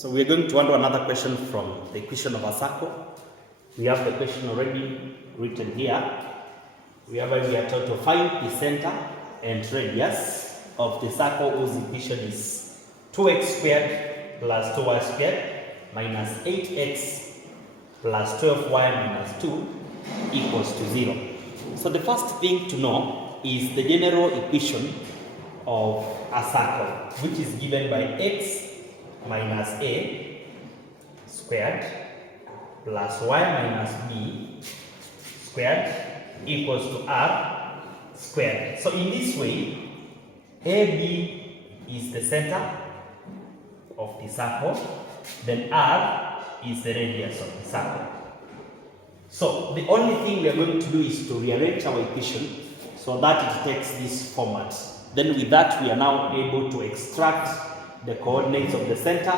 So we are going to answer another question from the equation of a circle. We have the question already written here. We are told to find the center and radius of the circle whose equation is 2x squared plus 2y squared minus 8x plus 12y minus 2 equals to 0. So the first thing to know is the general equation of a circle, which is given by x minus a squared plus y minus b squared equals to r squared. So in this way, AB is the center of the circle, then r is the radius of the circle. So the only thing we are going to do is to rearrange our equation so that it takes this format. Then with that, we are now able to extract the coordinates of the center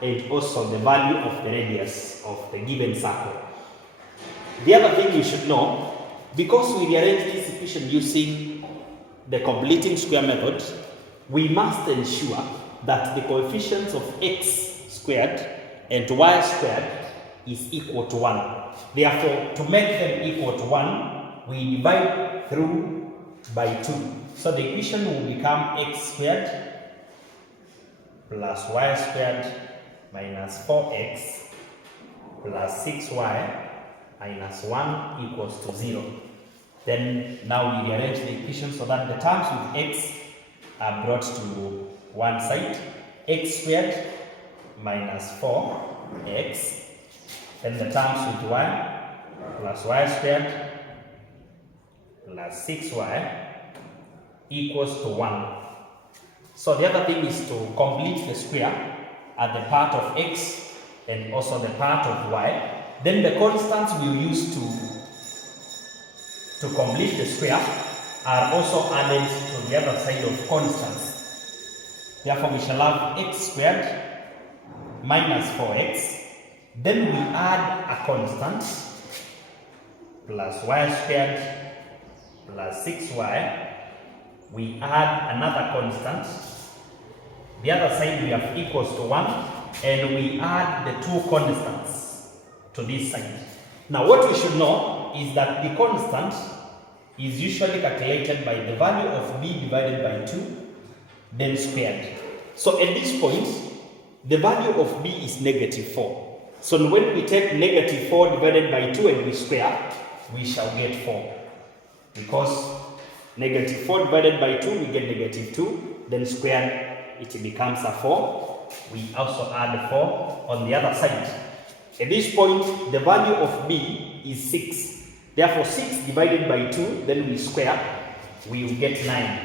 and also the value of the radius of the given circle. The other thing you should know, because we rearrange this equation using the completing square method, we must ensure that the coefficients of x squared and y squared is equal to 1. Therefore, to make them equal to 1, we divide through by 2. So the equation will become x squared plus y squared minus 4x plus 6y minus 1 equals to 0. Then now we rearrange the equation so that the terms with x are brought to one side. X squared minus 4x. Then the terms with y plus y squared plus 6y equals to 1. So the other thing is to complete the square at the part of x and also the part of y. Then the constants we'll use to complete the square are also added to the other side of constants. Therefore, we shall have x squared minus 4x. Then we add a constant plus y squared plus 6y. We add another constant. The other side we have equals to 1, and we add the two constants to this side. Now what we should know is that the constant is usually calculated by the value of b divided by 2, then squared. So at this point, the value of b is negative 4. So when we take negative 4 divided by 2 and we square, we shall get 4. Because negative 4 divided by 2, we get negative 2, then squared, it becomes a 4. We also add 4 on the other side. At this point, the value of b is 6. Therefore, 6 divided by 2, then we square, we will get 9.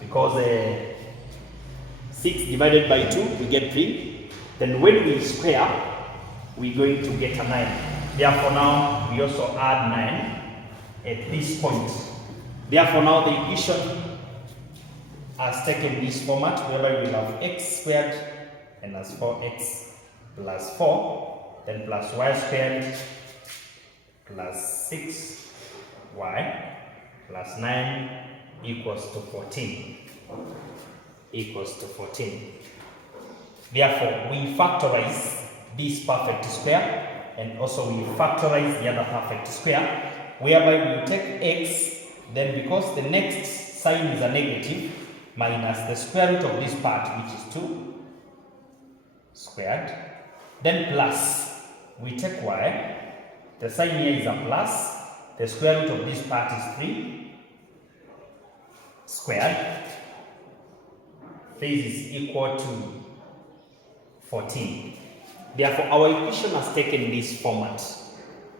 Because 6 divided by 2, we get 3. Then when we square, we're going to get a 9. Therefore, now we also add 9 at this point. Therefore, now the equation has taken this format whereby we have x squared minus 4x plus 4, then plus y squared plus 6y plus 9 equals to 14. Equals to 14. Therefore, we factorize this perfect square and also we factorize the other perfect square, whereby we take x. Then because the next sign is a negative, minus the square root of this part, which is 2 squared, then plus, we take y, the sign here is a plus, the square root of this part is 3 squared, this is equal to 14. Therefore, our equation has taken this format,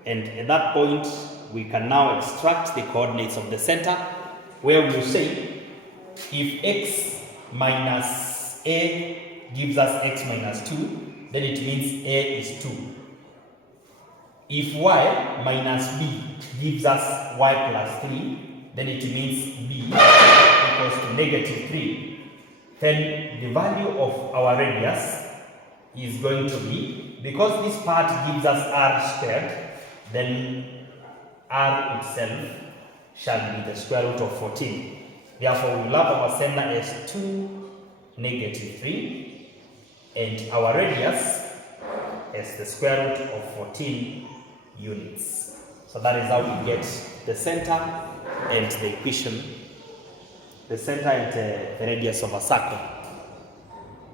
and at that point, we can now extract the coordinates of the center, where we will say if x minus a gives us x minus 2, then it means a is 2. If y minus b gives us y plus 3, then it means b equals to negative 3. Then the value of our radius is going to be, because this part gives us r squared, then r itself shall be the square root of 14. Therefore, we will have our center as 2, negative 3, and our radius is the square root of 14 units. So that is how we get the center and the equation, the center and the radius of a circle.